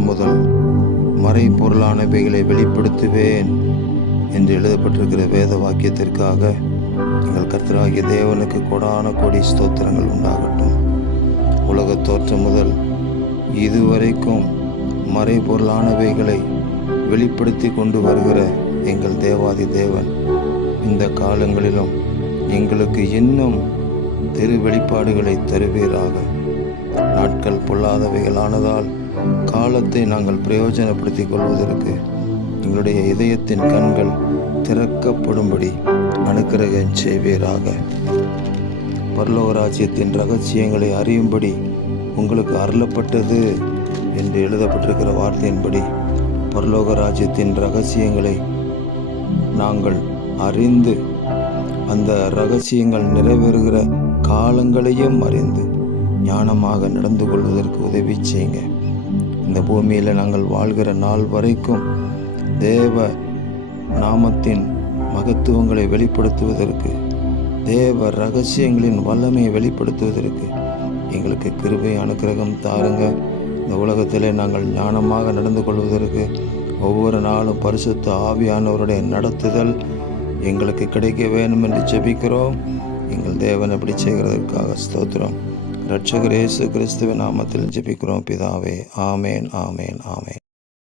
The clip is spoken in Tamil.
தோற்றம் முதல் மறைபொருளானவைகளை வெளிப்படுத்துவேன் என்று எழுதப்பட்டிருக்கிற வேத வாக்கியத்திற்காக எங்கள் கர்த்தராகிய தேவனுக்கு கொடான கோடி ஸ்தோத்திரங்கள் உண்டாகட்டும். உலக தோற்றம் முதல் இதுவரைக்கும் மறைபொருளானவைகளை வெளிப்படுத்தி கொண்டு வருகிற எங்கள் தேவாதி தேவன் இந்த காலங்களிலும் எங்களுக்கு இன்னும் வெளிப்பாடுகளை தருவீராக. நாட்கள் பொல்லாதவைகளானதால் காலத்தை நாங்கள் பிரயோஜனப்படுத்திக் கொள்வதற்கு எங்களுடைய இதயத்தின் கண்கள் திறக்கப்படும்படி அனுக்கிரகம் செய்வீராக. பரலோக ராஜ்யத்தின் ரகசியங்களை அறியும்படி உங்களுக்கு அருளப்பட்டது என்று எழுதப்பட்டிருக்கிற வார்த்தையின்படி பரலோக ராஜ்யத்தின் ரகசியங்களை நாங்கள் அறிந்து அந்த ரகசியங்கள் நிறைவேறுகிற காலங்களையும் அறிந்து ஞானமாக நடந்து கொள்வதற்கு உதவி செய்யுங்க. இந்த பூமியில் நாங்கள் வாழ்கிற நாள் வரைக்கும் தேவ நாமத்தின் மகத்துவங்களை வெளிப்படுத்துவதற்கு, தேவ ரகசியங்களின் வல்லமையை வெளிப்படுத்துவதற்கு எங்களுக்கு கிருபை அனுக்கிரகம் தாருங்க. இந்த உலகத்திலே நாங்கள் ஞானமாக நடந்து கொள்வதற்கு ஒவ்வொரு நாளும் பரிசுத்த ஆவியானவருடைய நடத்துதல் எங்களுக்கு கிடைக்க வேண்டும் என்று ஜெபிக்கிறோம். எங்கள் தேவன் அப்படி செய்கிறதற்காக ஸ்தோத்திரம். இரட்சகர் இயேசு கிறிஸ்துவின் நாமத்தில் ஜெபிக்கிறோம் பிதாவே. ஆமேன், ஆமேன், ஆமேன்.